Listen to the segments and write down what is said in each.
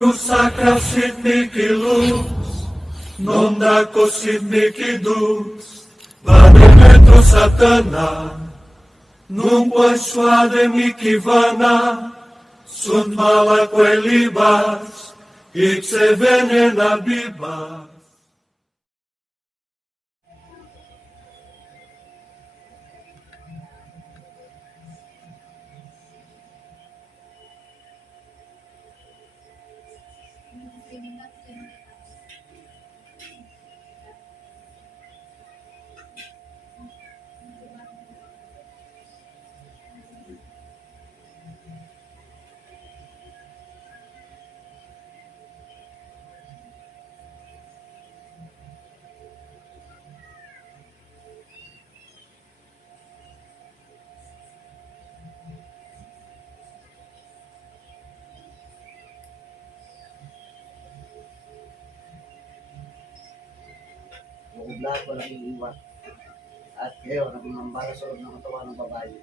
Sacra Sidniki luz, non da Sidniki dus, vade metro satana, non puoi suademi kivana, sunt mala quelibas, ixe venena bibas. Bukod lahat, walang iiwan. At ngayon, nagmambala sa loob ng katawan ng babae.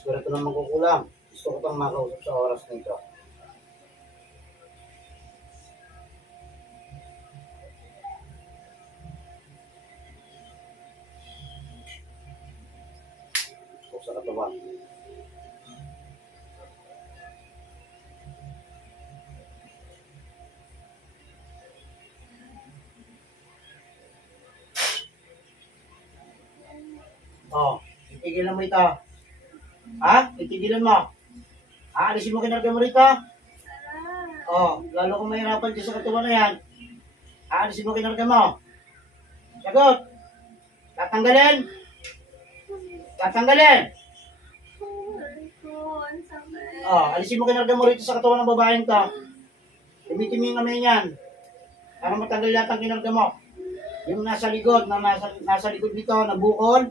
Siguro ito naman kukulang. Gusto ko itong makausap sa oras na ito. Gusto ko sa katawan. Oh, itigilan mo ito. Ha? Itigilan mo. Aalisin mo kinarga mo rito. Oh, lalo kung mahirapan dyan sa katawan na yan. Aalisin mo kinarga mo. Sagot. Tatanggalin. Tatanggalin. Oh, alisin mo kinarga mo rito sa katawan ng babaeng to. Gamitin mo yung kamay niyan. Para matanggal yata ang kinarga mo. Yung nasa likod, nasa likod nito, na bukol.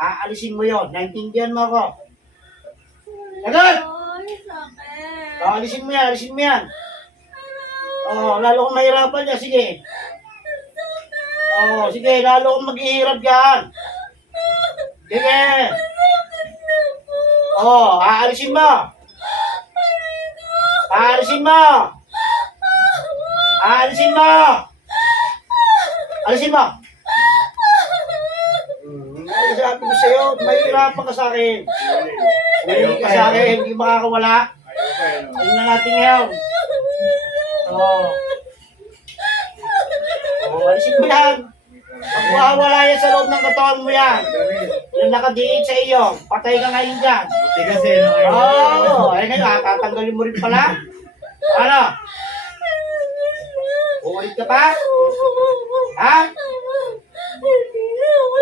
Aalisin mo yon. Naintindihan mo ako. Sagot! Oh, alisin mo yan, alisin mo yan. Oh, lalo kung mahirapan yan, sige. Oh, sige, lalo kung maghihirap yan. Sige. Oh, aalisin mo. Aalisin mo. Aalisin mo. Alisin mo. Ay, sabi ko sa'yo, mahirapan ka sa akin. Hindi ka sa akin, hindi makakawala. Ayun na natin ngayon. Oo. Oh, alisin mo yan. Pag mawawala yan sa loob ng katawan mo yan. Yung nakadiin sa iyo, patay ka ngayon dyan. Oo. Ay ngayon, tatanggalin mo rin pala. Ano? Uulit ka pa? Ha?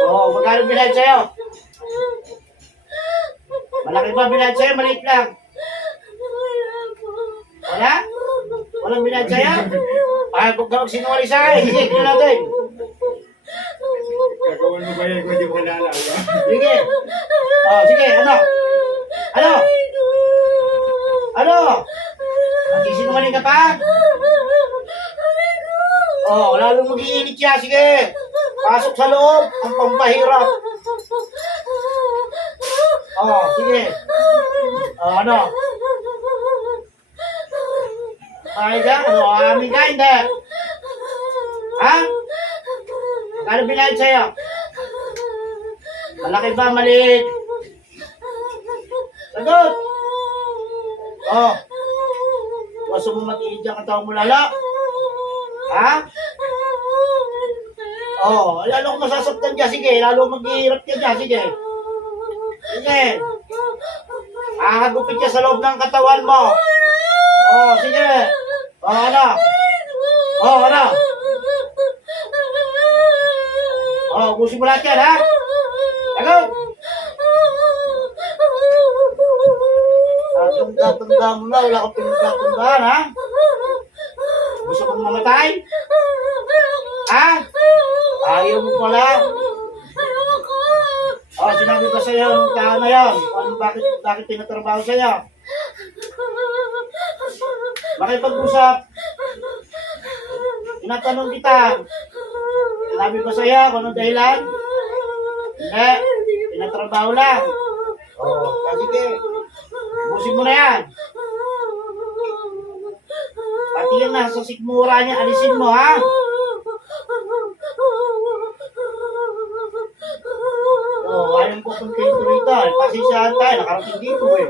Oo, magkano bilad sa'yo? Malaki ba bilad sa'yo? Maliit lang. Wala? Walang bilad sa'yo? Ay, huwag ka magsinungaling sa akin. Sige, tignan natin. Gagawin mo ba yan kung hindi mo kilala? Sige. Oh, sige, ano? Ano? Ano? Magsisinungaling ka pa? Oh, lalong mag-iinit siya. Sige. Pasok sa loob. Ang pampahirap. Oh, sige. Oh, ano? Ay ka? Ano? Amin ka? Hindi. Ha? Magkano binayad sa'yo? Malaki ba? Maliit? Sagot! Oh. Gusto mo matiid dyan ang tao mo lala? Ha? Oh, lalo kang masasaktan dyan. Sige, lalo maghihirap ka dyan. Sige. Sige. Ahagupit ka sa loob ng katawan mo. Oh, sige. Oh, ano? Oh, ano? Oh, ubusin mo lahat yan, ha? Ano? Tatanda mo na, wala kang pinagtatandaan, ha? Gusto mong mamatay? Ha? Ayaw mo pala. Oh, sinabi ba sa'yo yung tao na yan? Bakit tinatrabaho sa'yo? Makipag-usap. Tinatanong kita. Sinabi ba sa'yo kung anong dahilan? Hindi. Tinatrabaho lang. Oh, sige. Busin mo na yan. Pati yan na sa sikmura niya, alisin mo, ha? Oh, ayaw ko kontento rito. Pasensyahan tayo, nakarating dito eh.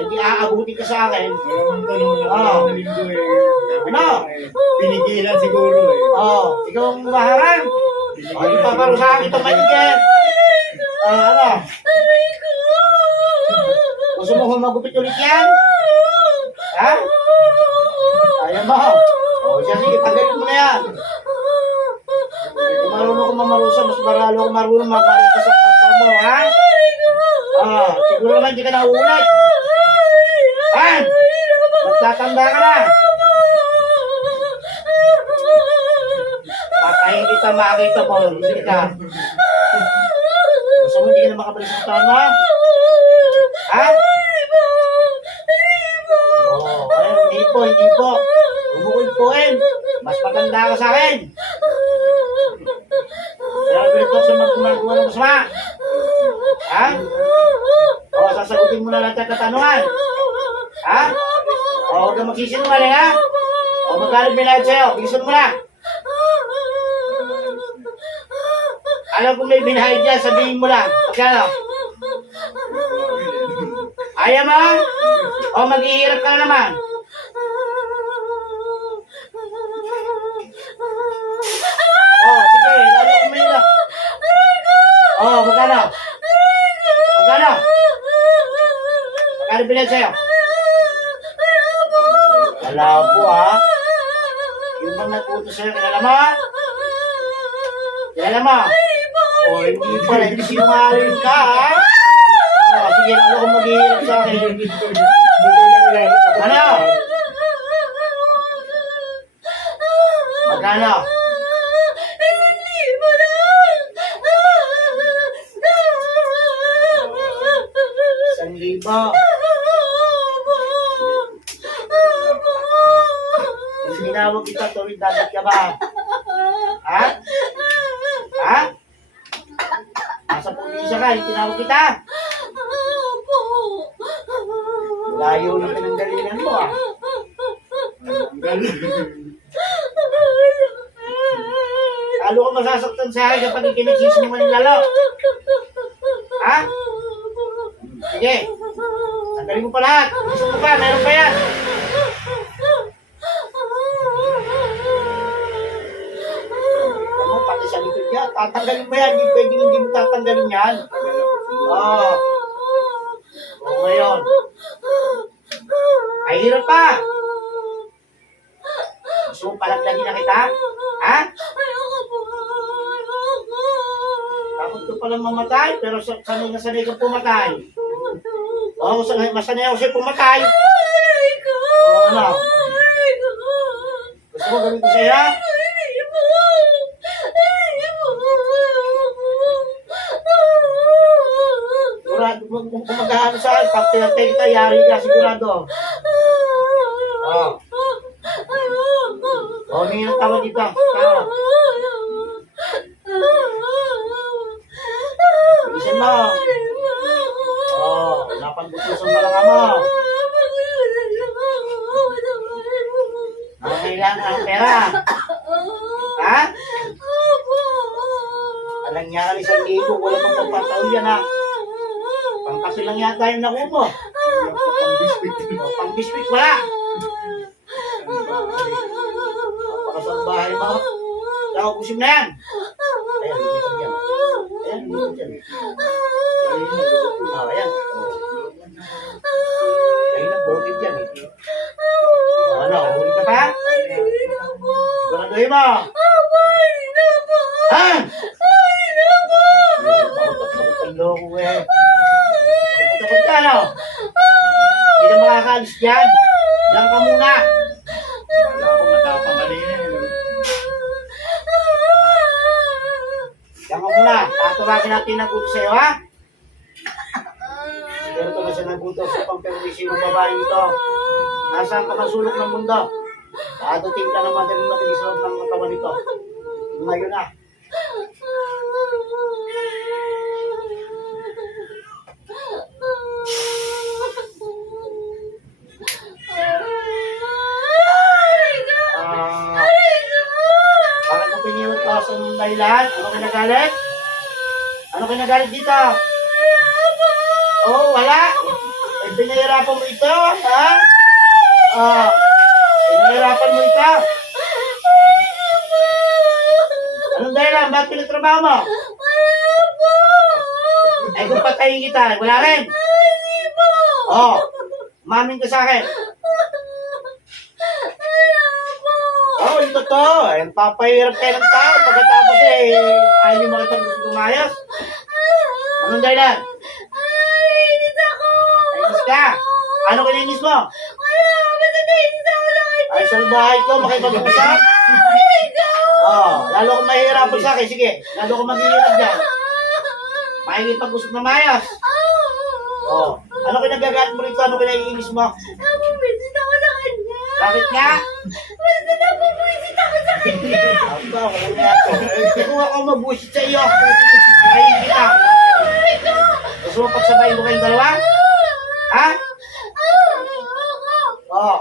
Hindi aabuti ka sa akin. Maramang tanong na Oo. na linggo eh. Ano? Pinigilan siguro eh. Oh, ikaw ang maharang. Oh, ipaparusahan itong maligyan. Ano? Gusto mo humagupit ulit yan? Ha? Ayaw mo. O siya, sige, tagalin mo na yan. Kung marunong ko mamarusa, mas maralo ko marunong mamarusa sa kapwa mo, ha? Siguro naman hindi ka nauulit. Ha? Magtatanda ka na. Patayin kita, makakita mo. Hindi ka. Gusto mo hindi ka na makabalik sa katawan mo? Ha? Hindi po. Umukuin. Mas matanda ka sa akin. Pero ganito sa magkumagawa ng masama. Ha? O, sasagutin mo na lahat ng katanungan. Ha? O, huwag kang magsisinungaling, ha? O, magkano binayad sa'yo? Bilisan mo na. Alam kung may binayad dyan, sabihin mo lang. Magkano? Ayaw mo? O, maghihirap ka na naman. Sige, lalo kung may hirap. Magkano? Magkano? Magkano bilang sa'yo? Wala po, ha? Yung bang nag-utos sa'yo, kilala mo? Kilala mo? Hindi pala, hindi sinungaling ka, ha? Sige, lalo kung maghihirap sa akin. Ano? Magkano? 1,000. Kung tinawag kita, tuwid dagat ka ba? Ha? Ha? Nasa pulisya ka, yung tinawag kita. Layo ng pinanggalingan mo, ha? Lalo ka masasaktan sa akin kapag ikinagsisi mo ng lalo. Ha? Sige. Tanggalin mo pa lahat. Gusto mo pa, meron pa yan. Ano, pati sa likod yan. Tatanggalin mo yan. Hindi pwedeng hindi mo tatanggalin yan. Ngayon. Ay, hirap pa. Gusto mo palaglagin na kita? Ha? Takot ko palang mamatay, pero sanay na sanay kang pumatay. Masanay ako sa'yo pumatay. Ano? Gusto mo gawin ko sa'yo? Sigurado, kung mag-aano sa akin, pag pinatay kita, yari ka sigurado. Humingi ng tawa dito. Tawa. Bilisan mo. Napagbutusan mo lang mo. Kailangan ang pera. Ha? Alang niya ka 1,000, wala pang pagpataon yan, ha? Pangkapi lang yata yung nakuha mo. Pang-biscuit wala. Napakasal ng bahay mo. Kaya ubusin mo na yan. Ayan, lumitan yan. Ayan, lumitan yan. Ayan. Ayan, nag-botid yan eh. Ano, huli ka pa? Siguraduhin mo. Ha? Takot ang loko eh. Takot ka, no? Hindi na makakaalis dyan. Diyan ka muna. Wala akong matapangalin. Diyan ka muna. Tatawagin natin ng gusto sa'yo, ha? Siguro ito na siya nagutos sa pamperwisyo ng babae nito. Nasaan ka masulok ng mundo? Dadating ka naman din matilis ng katawan nito. Ngayon na. Bakit mo piniwag ka sa dahilan? Ano kinagalit? Ano kinagalit dito? Oh, wala. Eh, pinahirapan mo ito, ha? Pinahirapan mo ito. Anong dahilan? Bakit pinatrabaho mo? Ay, kung patayin kita, wala rin. Oh, umamin ka sa akin. Oh, yung totoo. Ay, papahirap kayo ng tao. Pagkatapos ayaw nyo makipag-umayos. Anong dahilan? Nainis ka? Ano kinainis mo? Ay, salbahay ko, makipag-usap? Oh, lalo kong mahihirapan sa akin. Sige, lalo kong maghihirap dyan. Makikipag-usap na mayas. Oh, ano kinagagalit mo rito? Ano kinaiinis mo? Bakit nga? Aba, wala nga ito. Hindi ko ako mabusit sa iyo. Kain kita. Gusto mo pagsabayin mo kayong dalawa? Ha? Oo.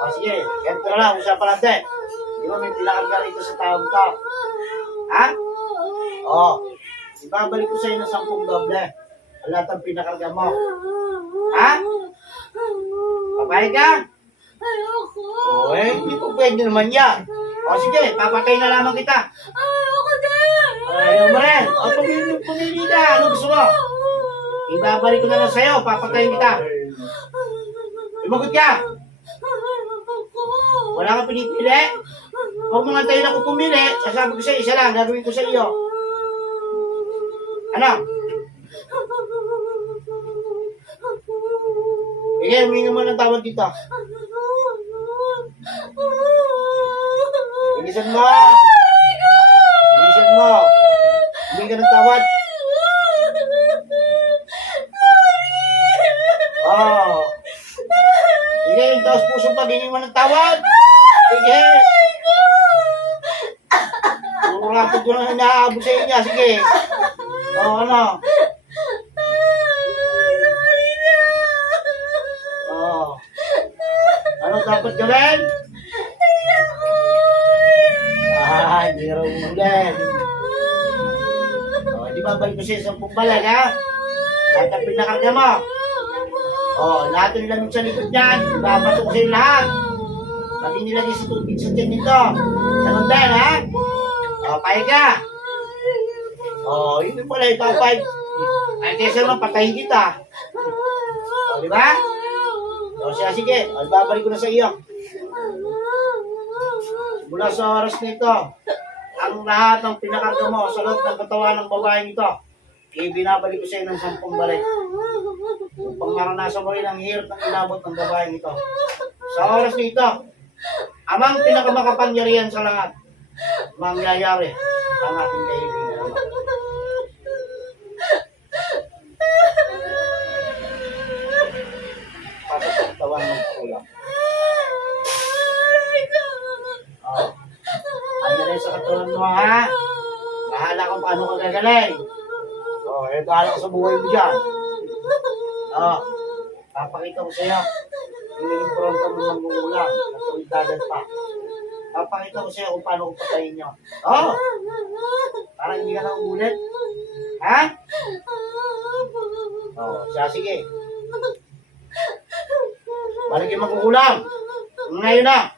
O sige, ganito na lang. Usapan natin. Di ba may pinakarga rito sa taong to? Ha? Oo. Ibabalik ko sa iyo ng 10 doble. Lahat ang pinakarga mo. Ha? Papayag ka? Ayoko. O hindi po pwede naman yan. O sige, papatay na lamang kita. Ayoko din. Ayaw mo rin. O pumili ka. Ano gusto mo? Ibabalik ko na lang sa'yo. Papatayin kita. Lumagot ka. Ayoko. Wala kang pinipili. Huwag mo antayin ako pumili. Sasabi ko sa'yo, isa lang. Gagawin ko sa iyo. Ano? Sige, humingi mo ng tawad dito. Bilisan mo! Bilisan mo! Humingi ka ng tawad. Oh. Sige, yung taos pusong paghingi mo ng tawad. Sige. Urapod ko lang inaabot sa inyo. Sige. Oh, ano? Oh. Ano dapat gawin? Hindi raw ulit. Oh, di ba balik ko siya 10 balag, ha? Lahat ang pinakarga mo. Oh, lahat yung lamig sa likod niyan. Ibabato ko sa'yo lahat. Pati nilagay sa tubig sa tiyan nito. Ganun din, ha? Oh, payag ka. Oh, yun pala, ipapayag. Ay, kesa naman, patayin kita. Oh, di ba? O siya, sige. Babalik ko na sa iyo. Mula sa oras nito, ang lahat ng pinakarga mo sa loob ng katawan ng babaeng ito, ibinabalik ko sa iyo ng 10 balik. Upang maranasan mo rin ang hirap ng inabot ng babaeng ito. Sa oras nito, amang pinakamakapangyarihan sa lahat, mangyayari ang ating kaibigan. Papatawan ng kulang. Oh. Ano rin sa katulad mo, ha? Bahala kung paano ka gagaling. Oh, bahala ka sa buhay mo dyan. Oh, papakita ko sa'yo. Yung impronta mo ng gugulang. At tuwid pa. Papakita ko sa'yo kung paano ko patayin nyo. Oh! Parang hindi ka na umulit. Ha? Oh, siya, sige. Balik yung magkukulang. Ngayon na.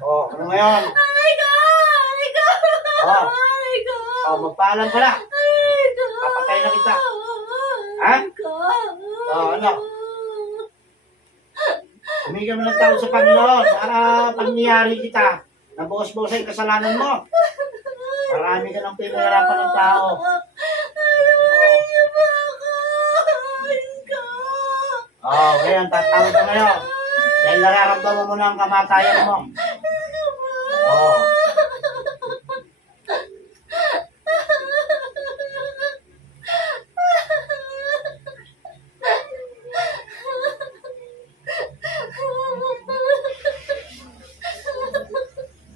Oh, ano ngayon? Aray ko! Aray ko! Oh. Aray ko! Oh, magpaalam ka na. Aray ko! Papatay na kita. Ha? Aray ko! Oh, ano? Humingi mo ng tao sa Panginoon para pag niyari kita, nabuhos-buhos yung kasalanan mo. Marami ka ng pinahirapan ng tao. Alamin niyo ba ako? Aray ko! Oh, ngayon, tatawag ka ngayon. Dahil nararamdaman mo na ang kamatayan mo. Oh.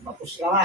Tapos ka nga.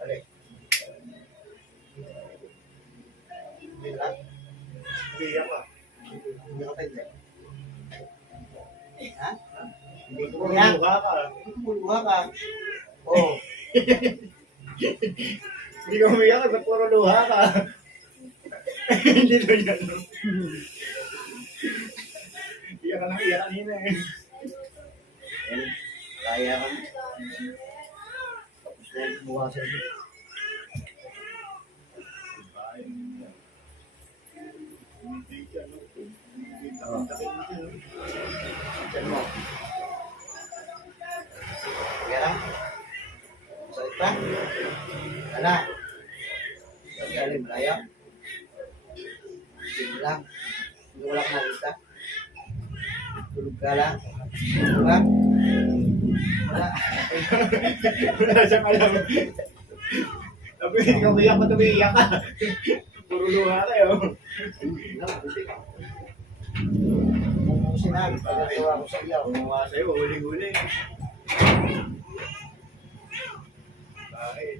Balik. Bilang. Biyak ka. Hindi ka pwede. Ha? Hindi ko Puro yan. luha ka. Puluha ka. Oh. Hindi ka umiyak ka, puro luha ka. Hindi na yan. Iyak ka nang iyak kanina eh. Kaya ka. Tapos na yung buwasan mo. Diyan mo. Kaya lang. Sakit pa? Ala. Sabi alin, malaya. Sige lang. Hindi ko lang nakita. Tulog ka lang. Tulog ka. Wala. Wala siyang alam. Sabi, ikaw umiyak ka, tumiyak ka. Puro luha kayo. Bumusin na. Pagkatawa ko sa iyo. Gumawa sa'yo, huling-huli. Bakit?